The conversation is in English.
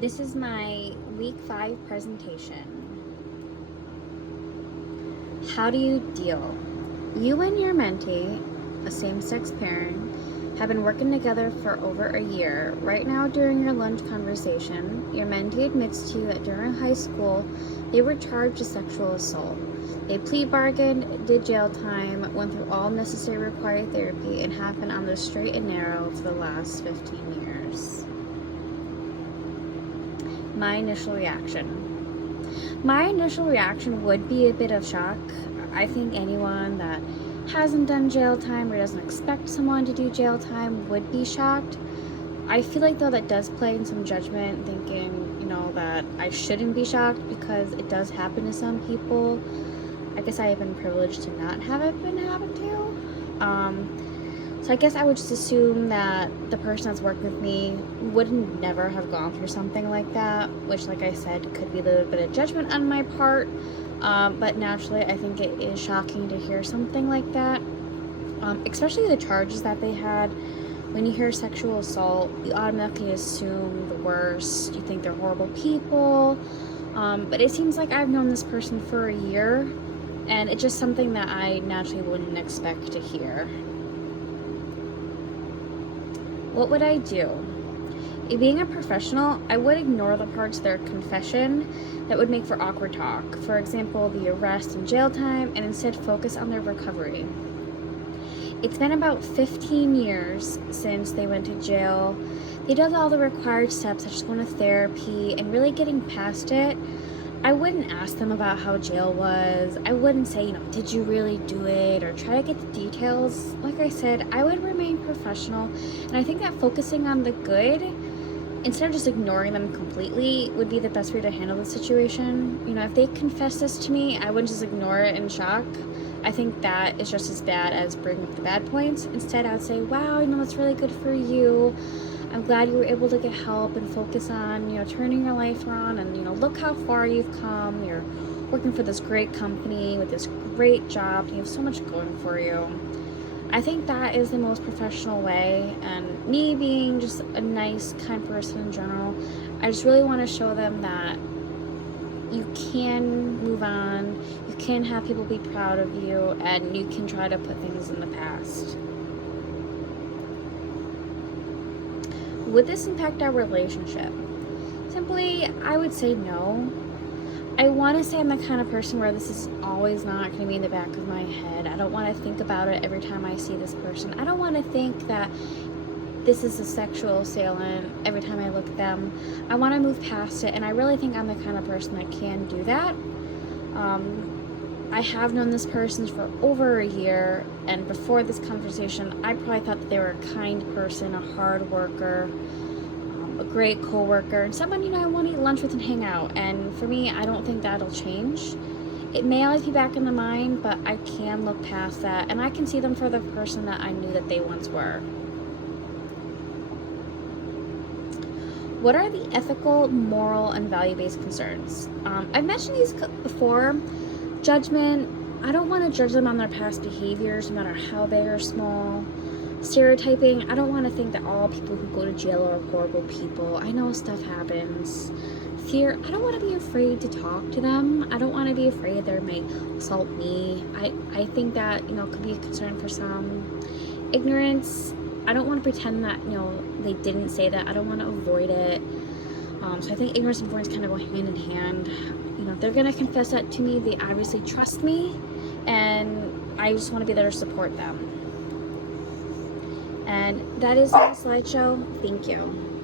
This is my week 5 presentation. How do you deal? You and your mentee, a same-sex parent, have been working together for over a year. Right now, during your lunch conversation, your mentee admits to you that during high school, they were charged with sexual assault. They plea bargained, did jail time, went through all necessary required therapy, and have been on the straight and narrow for the last 15 years. My initial reaction. My initial reaction would be a bit of shock. I think anyone that hasn't done jail time or doesn't expect someone to do jail time would be shocked. I feel like though that does play in some judgment, thinking, that I shouldn't be shocked because it does happen to some people. I guess I have been privileged to not have it been happen to. So I guess I would just assume that the person that's worked with me wouldn't never have gone through something like that, which, like I said, could be a little bit of judgment on my part. But naturally, I think it is shocking to hear something like that, especially the charges that they had. When you hear sexual assault, you automatically assume the worst. You think they're horrible people. But it seems like I've known this person for a year, and it's just something that I naturally wouldn't expect to hear. What would I do? Being a professional, I would ignore the parts of their confession that would make for awkward talk. For example, the arrest and jail time, and instead focus on their recovery. It's been about 15 years since they went to jail. They did all the required steps, such as going to therapy and really getting past it. I wouldn't ask them about how jail was. I wouldn't say, did you really do it, or try to get the details. Like I said, I would remain professional, and I think that focusing on the good instead of just ignoring them completely would be the best way to handle the situation. If they confess this to me, I wouldn't just ignore it in shock. I think that is just as bad as bringing up the bad points. Instead, I'd say, wow, that's really good for you. I'm glad you were able to get help and focus on, turning your life around, and, look how far you've come. You're working for this great company with this great job, and you have so much going for you. I think that is the most professional way, and me being just a nice, kind person in general, I just really want to show them that you can move on, you can have people be proud of you, and you can try to put things in the past. Would this impact our relationship? Simply, I would say no. I want to say I'm the kind of person where this is always not going to be in the back of my head. I don't want to think about it every time I see this person. I don't want to think that this is a sexual assailant every time I look at them. I want to move past it, and I really think I'm the kind of person that can do that. I have known this person for over a year, and before this conversation, I probably thought that they were a kind person, a hard worker, a great co-worker, and someone I want to eat lunch with and hang out. And for me, I don't think that'll change. It may always be back in the mind, but I can look past that, and I can see them for the person that I knew that they once were. What are the ethical, moral, and value-based concerns? I've mentioned these before. Judgment. I don't want to judge them on their past behaviors, no matter how big or small. Stereotyping. I don't want to think that all people who go to jail are horrible people. I know stuff happens. Fear. I don't want to be afraid to talk to them. I don't want to be afraid they may assault me. I think that, could be a concern for some. Ignorance. I don't want to pretend that, they didn't say that. I don't want to avoid it. So I think ignorance and avoidance kind of go hand in hand. If they're going to confess that to me, they obviously trust me, and I just want to be there to support them. And that is my slideshow. Thank you.